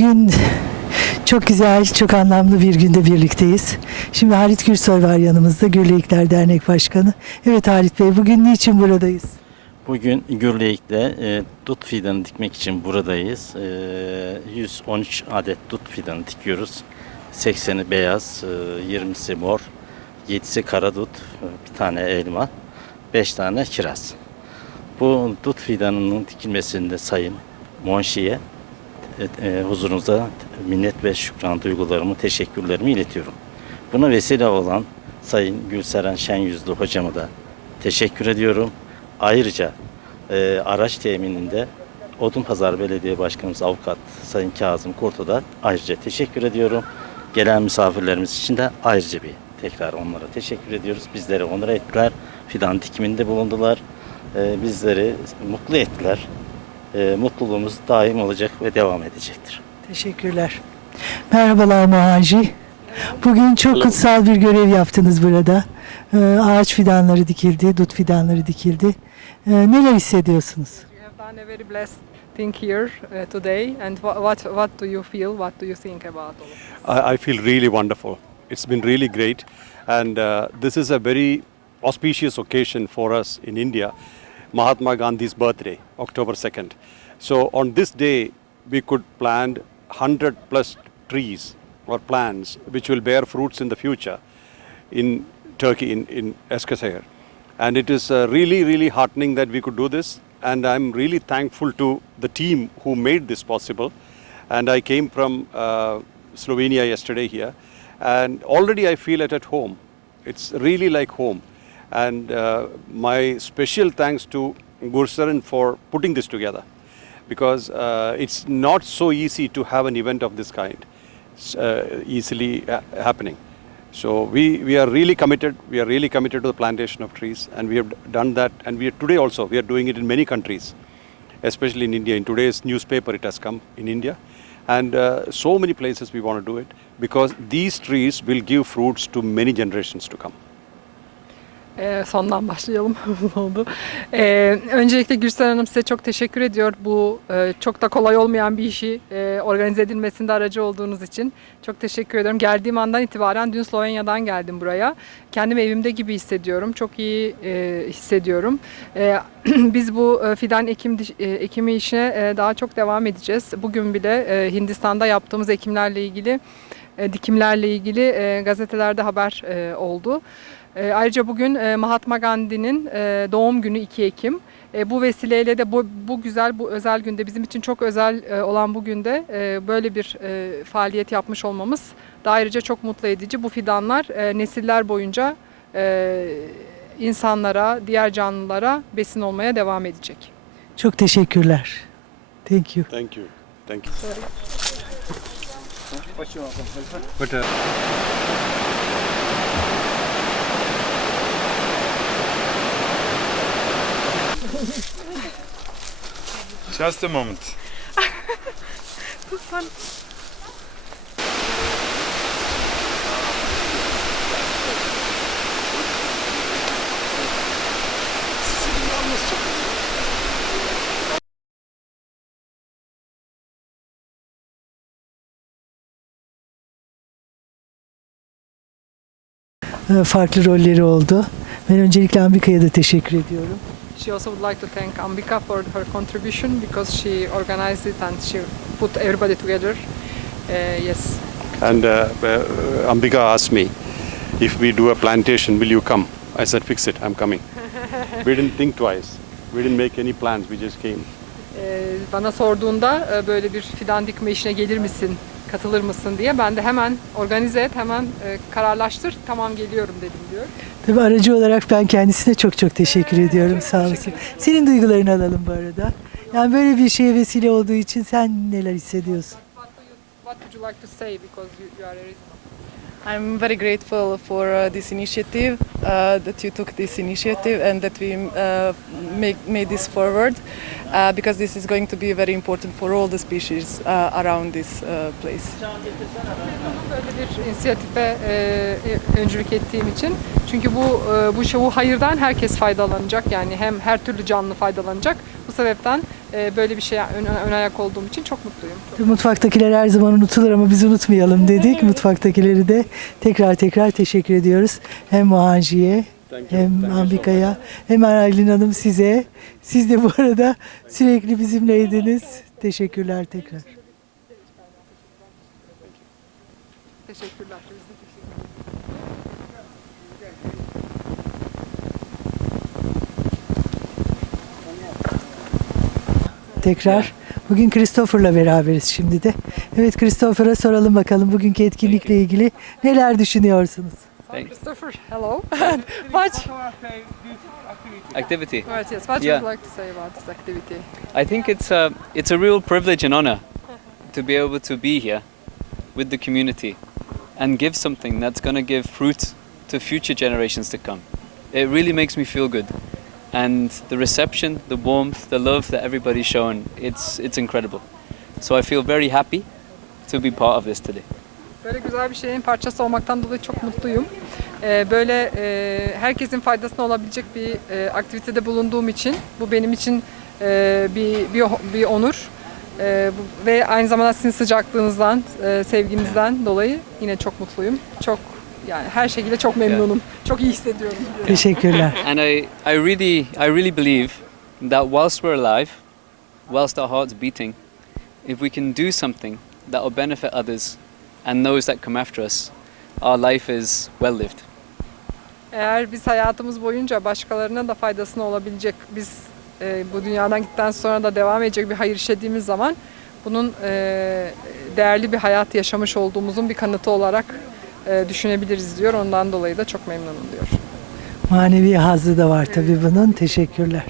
Bugün çok güzel, çok anlamlı bir günde birlikteyiz. Şimdi Halit Gürsoy var yanımızda, Gürleyikler Dernek Başkanı. Evet Halit Bey, bugün niçin buradayız? Bugün Gürleyik'te e, dut fidanı dikmek için buradayız. E, 113 adet dut fidanı dikiyoruz. 80'i beyaz, e, 20'si mor, 7'si kara dut, e, bir tane elma, 5 tane kiraz. Bu dut fidanının dikilmesinde Sayın Monşi'ye e, huzurunuza minnet ve şükran duygularımı, teşekkürlerimi iletiyorum. Buna vesile olan Sayın Gülseren Şen Yüzlü hocamı da teşekkür ediyorum. Ayrıca e, araç temininde Odunpazarı Belediye Başkanımız Avukat Sayın Kazım Kurt'a da ayrıca teşekkür ediyorum. Gelen misafirlerimiz için de ayrıca bir tekrar onlara teşekkür ediyoruz. Bizleri onur ettiler. Fidan dikiminde bulundular. E, bizleri mutlu ettiler. E, mutluluğumuz daim olacak ve devam edecektir. Teşekkürler. Merhabalar Muhaci. Bugün çok kutsal bir görev yaptınız burada. Ee, ağaç fidanları dikildi, dut fidanları dikildi. Ee, neler hissediyorsunuz? You have done a very blessed thing here uh, today. And wha- what what do you feel? What do you think about all of? I, I feel really wonderful. It's been really great, and uh, this is a very auspicious occasion for us in India. Mahatma Gandhi's birthday, October 2nd. So on this day, we could plant 100 plus trees or plants which will bear fruits in the future in Turkey, in, in Eskişehir. And it is uh, really, really heartening that we could do this. And I'm really thankful to the team who made this possible. And I came from uh, Slovenia yesterday here. And already I feel it at home. It's really like home. And uh, my special thanks to Gursaran for putting this together because uh, it's not so easy to have an event of this kind uh, easily uh, happening. So we, we are really committed. We are really committed to the plantation of trees, and we have done that. And we are, today also we are doing it in many countries, especially in India. In today's newspaper, it has come in India, and uh, so many places we want to do it because these trees will give fruits to many generations to come. Ee, sondan başlayalım oldu. Ee, öncelikle Gülsen Hanım size çok teşekkür ediyor. Bu e, çok da kolay olmayan bir işi e, organize edilmesinde aracı olduğunuz için. Çok teşekkür ediyorum. Geldiğim andan itibaren dün Slovenya'dan geldim buraya. Kendimi evimde gibi hissediyorum. Çok iyi e, hissediyorum. E, biz bu e, fidan ekim e, ekimi işine e, daha çok devam edeceğiz. Bugün bile e, Hindistan'da yaptığımız ekimlerle ilgili e, dikimlerle ilgili e, gazetelerde haber e, oldu. E, Ayrıca bugün e, Mahatma Gandhi'nin e, doğum günü 2 Ekim. E, Bu vesileyle de bu, bu güzel, bu özel günde bizim için çok özel e, olan bu günde e, böyle bir e, faaliyet yapmış olmamız da ayrıca çok mutlu edici. Bu fidanlar e, nesiller boyunca e, insanlara, diğer canlılara besin olmaya devam edecek. Çok teşekkürler. Thank you. Thank you. Thank you. But, a moment. Ee, farklı rolleri oldu. Ben öncelikle Ambika'ya da teşekkür ediyorum. She also would like to thank Ambika for her contribution because she organized it and she put everybody together. Uh, yes, And uh, uh, Ambika asked me, if we do a plantation, will you come? I said, fix it, I'm coming. we didn't think twice. We didn't make any plans, we just came. Ee, bana sorduğunda e, böyle bir fidan dikme işine gelir misin, katılır mısın diye ben de hemen organize et, hemen e, kararlaştır, tamam geliyorum dedim diyor. Tabii aracı olarak ben kendisine çok çok teşekkür ediyorum. Sağ olasın. Senin duygularını alalım bu arada. Yani böyle bir şeye vesile olduğu için sen neler hissediyorsun? What, do you, what would you like to say because you, you are a? I'm very grateful for uh, this initiative, uh, that you took this initiative and that we uh, make, made this forward, uh, because this is going to be very important for all the species uh, around this uh, place. Böyle bir inisiyatife e, öncülük ettiğim için. Çünkü bu e, bu şu hayırdan herkes faydalanacak. Yani hem her türlü canlı faydalanacak. Sebepten e, böyle bir şeye ön, ön ayak olduğum için çok mutluyum. Mutfaktakiler her zaman unutulur ama biz unutmayalım dedik. Mutfaktakileri de tekrar tekrar teşekkür ediyoruz. Hem Muhaci'ye hem Ambika'ya hem Aylin Hanım size. Siz de bu arada sürekli bizimleydiniz. Teşekkürler tekrar. Teşekkürler. Tekrar. Bugün Christopher'la beraberiz şimdi de. Evet Christopher'a soralım bakalım bugünkü etkinlikle ilgili neler düşünüyorsunuz? Thank- Christopher, hello. what? activity. Right, yes. What Yeah. would you like to say about this activity? I think it's a it's a real privilege and honor to be able to be here with the community and give something that's going to give fruit to future generations to come. It really makes me feel good. And the reception, the warmth, the love that everybody's shown, it's it's incredible. So I feel very happy to be part of this today. Böyle güzel bir şeyin parçası olmaktan dolayı çok mutluyum. Ee, böyle e, herkesin faydasına olabilecek bir e, aktivitede bulunduğum için bu benim için e, bir, bir bir onur. Ve aynı zamanda sizin sıcaklığınızdan, sevginizden dolayı yine çok mutluyum. Çok yani her şekilde çok memnunum. Çok iyi hissediyorum. Teşekkürler. And I, I really I really believe that whilst we're alive, whilst our hearts beating, if we can do something that will benefit others and those that come after us, our life is well lived. Eğer biz hayatımız boyunca başkalarına da faydasına olabilecek, biz e, bu dünyadan gittikten sonra da devam edecek bir hayır işlediğimiz zaman bunun e, değerli bir hayat yaşamış olduğumuzun bir kanıtı olarak e, düşünebiliriz diyor. Ondan dolayı da çok memnunum diyor. Manevi hazzı da var tabii bunun. Teşekkürler.